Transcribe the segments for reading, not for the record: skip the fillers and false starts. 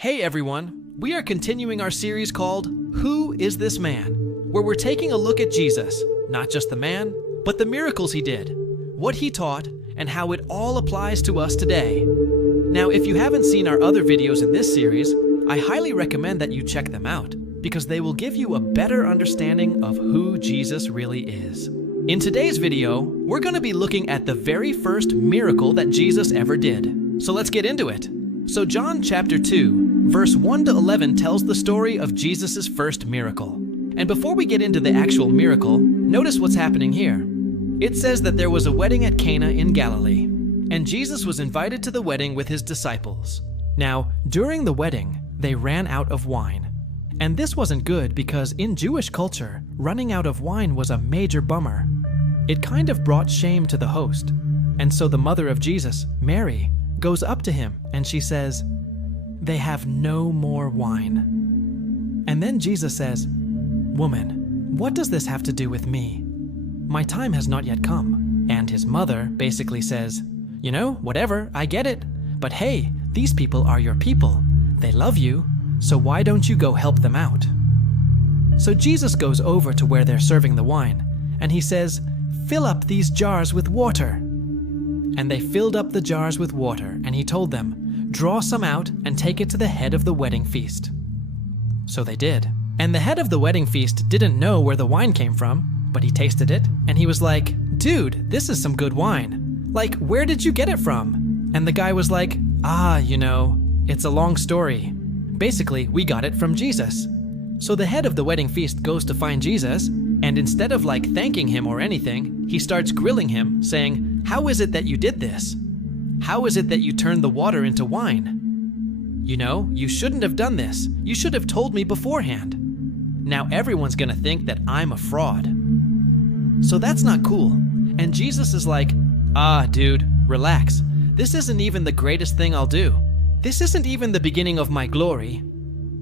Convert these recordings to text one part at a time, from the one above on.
Hey everyone, we are continuing our series called Who is This Man? Where we're taking a look at Jesus, not just the man, but the miracles he did, what he taught, and how it all applies to us today. Now, if you haven't seen our other videos in this series, I highly recommend that you check them out, because they will give you a better understanding of who Jesus really is. In today's video, we're going to be looking at the very first miracle that Jesus ever did. So let's get into it. So John chapter 2, verse 1 to 11 tells the story of Jesus' first miracle. And before we get into the actual miracle, notice what's happening here. It says that there was a wedding at Cana in Galilee, and Jesus was invited to the wedding with his disciples. Now, during the wedding, they ran out of wine. And this wasn't good because in Jewish culture, running out of wine was a major bummer. It kind of brought shame to the host. And so the mother of Jesus, Mary, goes up to him and she says, "They have no more wine." And then Jesus says, "Woman, what does this have to do with me? My time has not yet come." And his mother basically says, "You know, whatever, I get it. But hey, these people are your people. They love you, so why don't you go help them out?" So Jesus goes over to where they're serving the wine, and he says, "Fill up these jars with water." And they filled up the jars with water, and he told them, "Draw some out and take it to the head of the wedding feast." So they did. And the head of the wedding feast didn't know where the wine came from, but he tasted it, and he was like, "Dude, this is some good wine. Like, where did you get it from?" And the guy was like, "It's a long story. Basically, we got it from Jesus." So the head of the wedding feast goes to find Jesus, and instead of thanking him or anything, he starts grilling him, saying, "How is it that you did this? How is it that you turned the water into wine? You shouldn't have done this. You should have told me beforehand. Now everyone's gonna think that I'm a fraud." So that's not cool. And Jesus is like, "Dude, relax. This isn't even the greatest thing I'll do. This isn't even the beginning of my glory.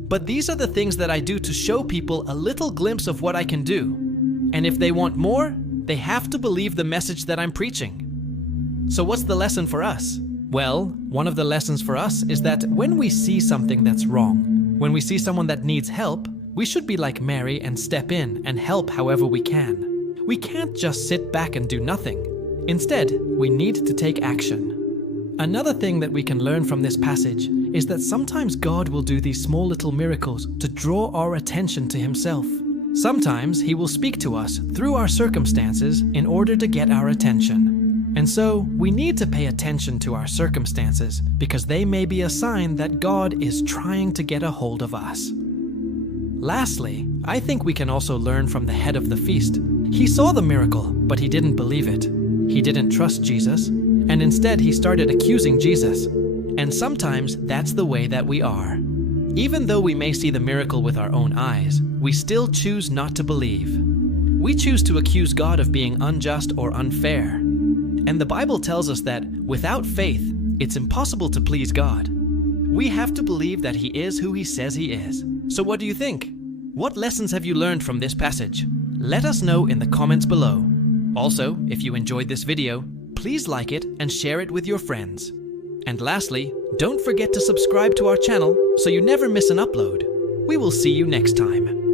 But these are the things that I do to show people a little glimpse of what I can do. And if they want more, they have to believe the message that I'm preaching." So what's the lesson for us? Well, one of the lessons for us is that when we see something that's wrong, when we see someone that needs help, we should be like Mary and step in and help however we can. We can't just sit back and do nothing. Instead, we need to take action. Another thing that we can learn from this passage is that sometimes God will do these small little miracles to draw our attention to himself. Sometimes he will speak to us through our circumstances in order to get our attention. And so, we need to pay attention to our circumstances because they may be a sign that God is trying to get a hold of us. Lastly, I think we can also learn from the head of the feast. He saw the miracle, but he didn't believe it. He didn't trust Jesus, and instead he started accusing Jesus. And sometimes that's the way that we are. Even though we may see the miracle with our own eyes, we still choose not to believe. We choose to accuse God of being unjust or unfair. And the Bible tells us that without faith, it's impossible to please God. We have to believe that he is who he says he is. So what do you think? What lessons have you learned from this passage? Let us know in the comments below. Also, if you enjoyed this video, please like it and share it with your friends. And lastly, don't forget to subscribe to our channel so you never miss an upload. We will see you next time.